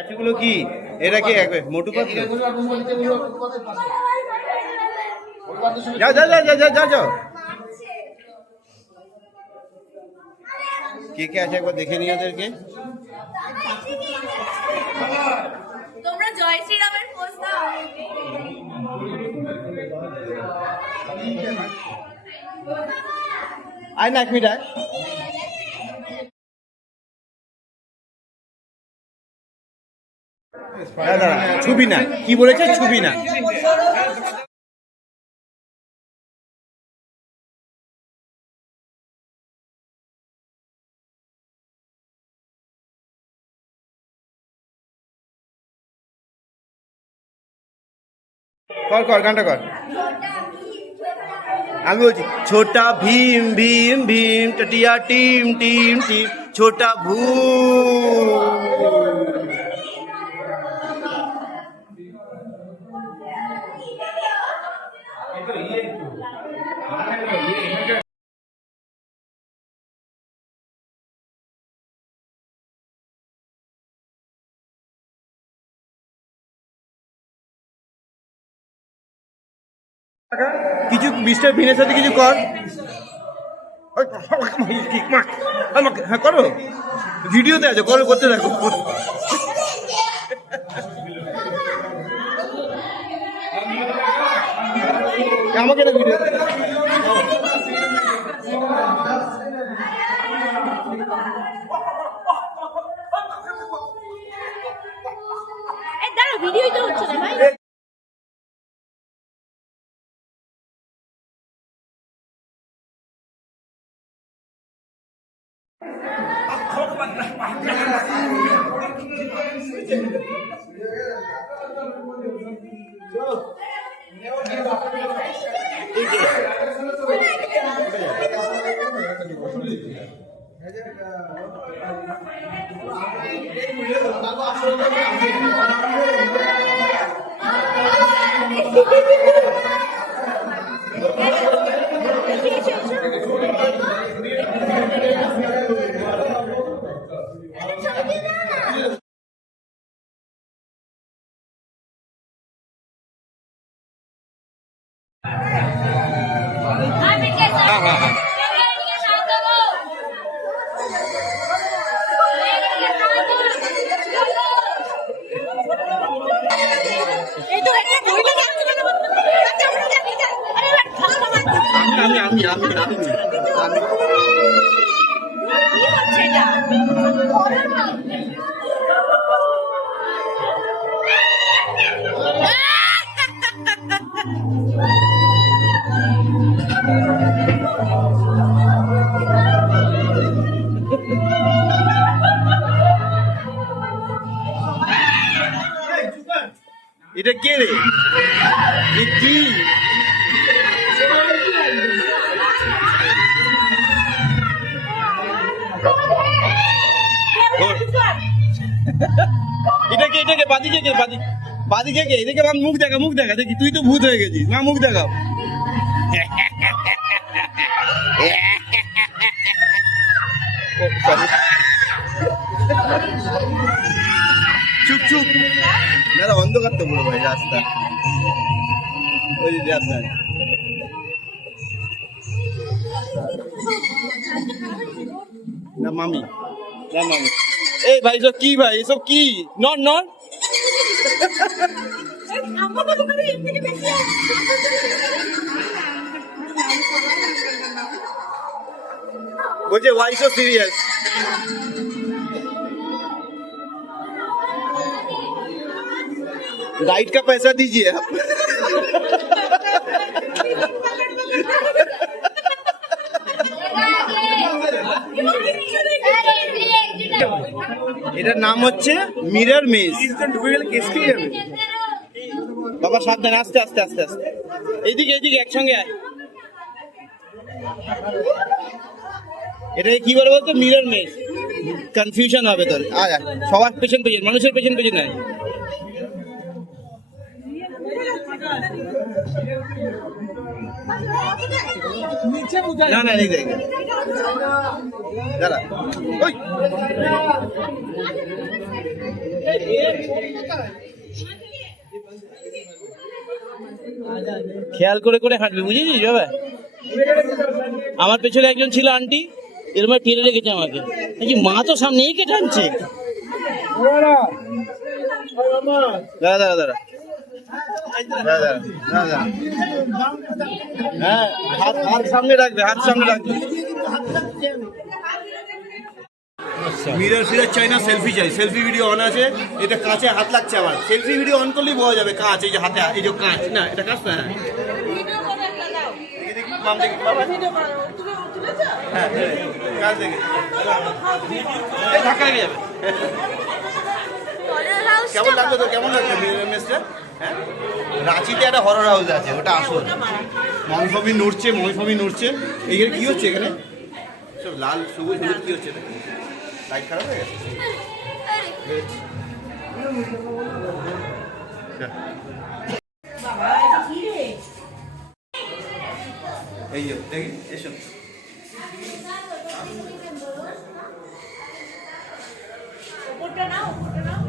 এগুলো কি? এটা কি মোটু পাতলু? যাও যাও যাও যাও যাও যাও। কে কে আছে একবার দেখে নিই ওদেরকে। তোমরা জয় শ্রীরামের পোজ দাও। আয় না এক মিনিট আয়। দাদা ছবি না, কি বলেছে ছবি না। কর কর গানটা কর। আমি বলছি ছোটা ভীম ভীম ভীম টটিয়া টিম টিম টিম ছোটা ভূম। কিছু মিস্টার ভিনের সাথে কিছু কর। হ্যাঁ করো, ভিডিওতে আছো, করো, করতে থাকো। আমাকে না ভিডিও ভিডিওই তো হচ্ছে না ভাই। এটা কে রে? কি এটাকে এটাকে বাদিকে কে? বাদিকে কে? এদিকে মা মুখ দেখা, মুখ দেখা দেখি। তুই তো ভূত হয়ে গেছিস, মা মুখ দেখাও। চুপ চুপ, দাদা অন্ধকার তো বলো ভাই রাস্তা, ওই রাস্তা। না মামি, না মামি। এই ভাই সব কি ভাই, এসব কি? নন নন বলছে ওয়াই সো সিরিয়াস। राइड का पैसा दीजिए आप। এটার নাম হচ্ছে মিরর মেজ। বাবা সাবধানে, আস্তে আস্তে আস্তে আস্তে। এইদিকে এইদিকে একসঙ্গে আয়। এটাকে কি বলে বলতো? মিরর মেজ। কনফিউশন হবে তোর। আয় সবার পেছন পেছন, মানুষের পেছন পেছন আয়। না না এই দেখে দাঁড়া, খেয়াল করে করে হাঁটবে, বুঝেছিস বাবা? আমার পেছনে একজন ছিল আন্টি, এরকম টেনে রেখেছে আমাকে, নাকি মা তো সামনেই কে টানছে। দাঁড়া দাঁড়া দাঁড়া দাঁড়া দাঁড়া, হ্যাঁ হাত সামনে রাখবে, হাত সামনে রাখবে। মিরর ফিরার চাই না, সেলফি চাই। সেলফি ভিডিও অন আছে, এটা কাঁচে হাত লাগছে আমার। সেলফি ভিডিও অন করলেই বোঝা যাবে কাঁচ, এই যে হাতে, এই যে কাঁচ না, এটা কাঁচ না। হ্যাঁ কাঁচ দেখে ধাক্কা লেগে যাবে। কেমন লাগবে তোর, কেমন লাগবে মিরর মেসটা? হ্যাঁ, রাঁচিতে একটা হরর হাউস আছে, ওটা আসল। মমিফমি নড়ছে, মমিফমি নড়ছে। এইখানে কি হচ্ছে এখানে? সব লাল সবুজ হলুদ কি হচ্ছে? লাইট খারাপ হয়ে গেছে। এই যে দেখি, এসো। ওপরটা নাও, ওপরটা নাও।